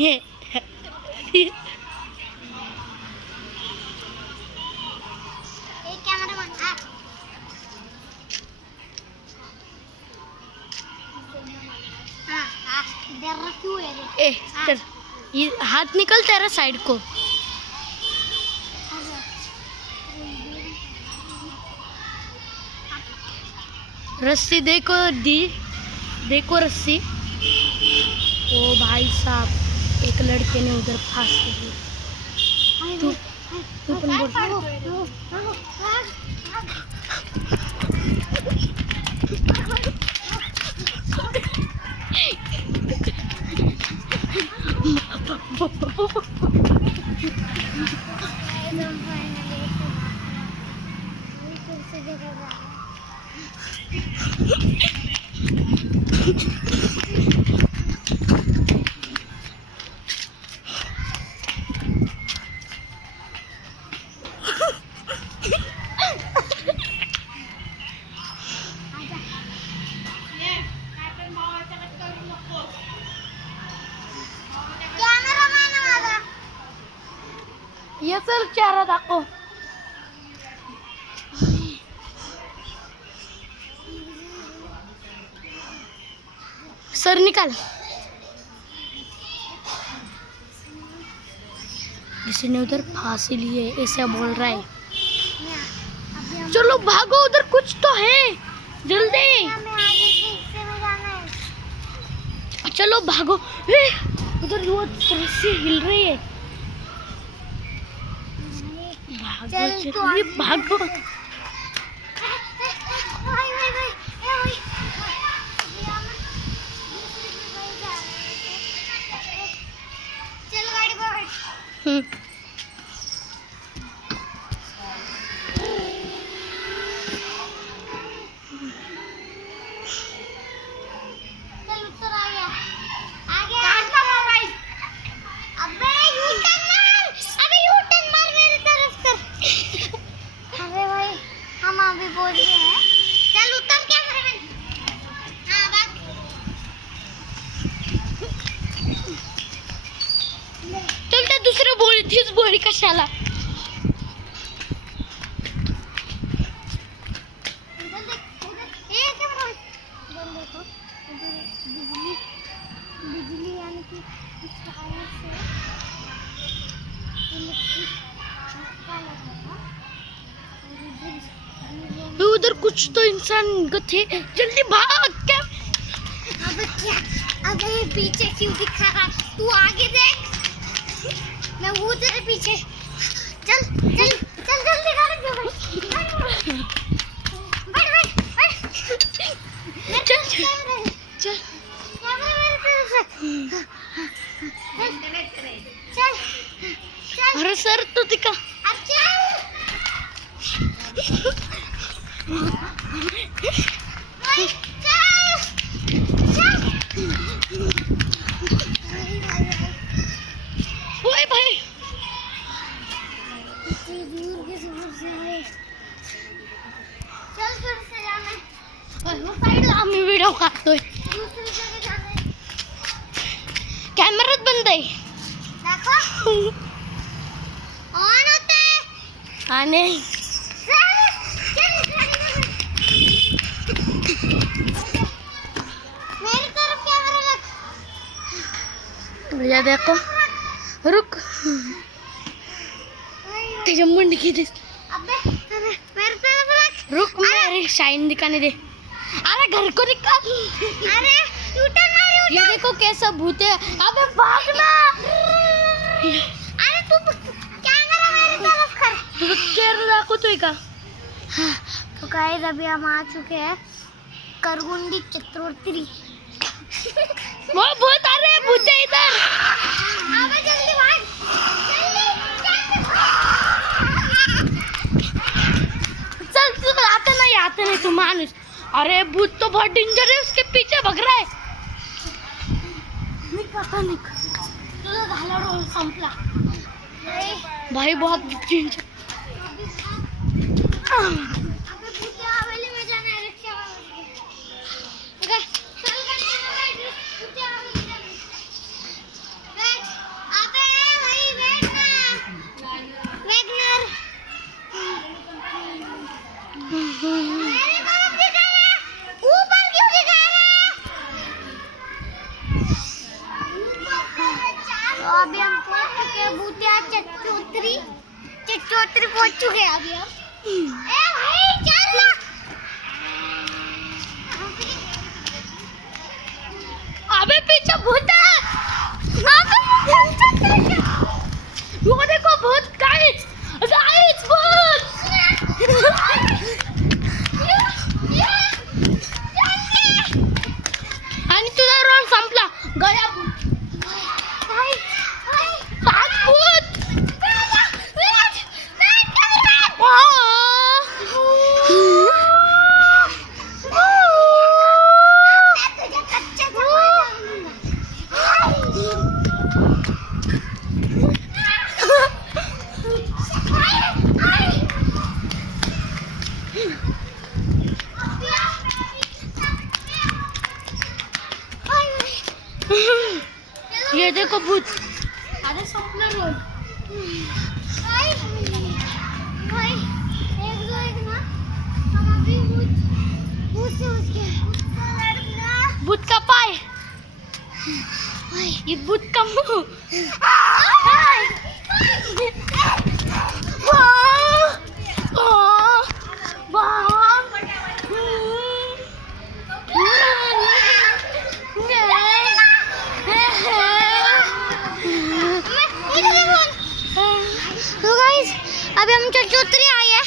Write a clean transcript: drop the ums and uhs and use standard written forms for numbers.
ए चल, हाथ निकल तेरा साइड को। रस्सी देखो दी, देखो रस्सी। ओ भाई साहब, एक लड़के ने उधर फांस दी। तू पण बोल। ये सर चेहरा दाखव। सर निकाल। किसी ने उधर फांसी ली है ऐसा बोल रहा है। चलो भागो, उधर कुछ तो है, जल्दी चलो भागो। उधर वो रस्सी हिल रही है। भागो जल्दी भागो। दुसरी बोली तीच बोली कशाला? उधर कुछ तो इंसान थे, जल्दी भाग। क्या अब क्या? अब ये पीछे क्यों दिखा रहा? तू आगे देख, मैं वो तेरे पीछे। चल चल चल जल्दी कर दो भाई। बैठ चल चल कैमरा मेरे तरफ चल चल। अरे सर तो दिखा। अब चल आम्ही व्हिडिओ काढतोय। कॅमेराच बंद आहे। ऑन होते आणि मेरी तरफ कैमरा लग। भैया देखो, रुक तेज मुंडी की दे। अबे मेरी तरफ लग। रुक मेरी शाइन दिखाने दे। अरे घर को निकाल। अरे यूटर्न मार। ये देखो कैसा भूत है। अबे भागना। अरे तू कैमरा मेरी तरफ कर। तू कैमरा दाखवतोय का? तो गाइस अभी हम आ चुके हैं करगुंडी चतुर्थी। वो भूत आ रहे हैं, भूत है इधर। अबे जल्दी भाग, चल आते नहीं तू मानुस। अरे भूत तो बहुत डेंजर है, उसके पीछे भग रहा है। निक तुझा झाला रोल संपला भाई, बहुत डेंजर। चौधरी पहुंच चुके हैं अभी हम। ए भाई चल ना। अबे पीछे भूत है। वो देखो भूत गाइस गाइस भूत। आणि तुझा रोल संपला गया ये देखो भूत। अरे संपला रोल। भाई भाई एक दो एक ना हम अभी भूत से उसके भूत का पाय। ये भूत का मुंह। तो गाइस अभी हम चौधरी आए हैं।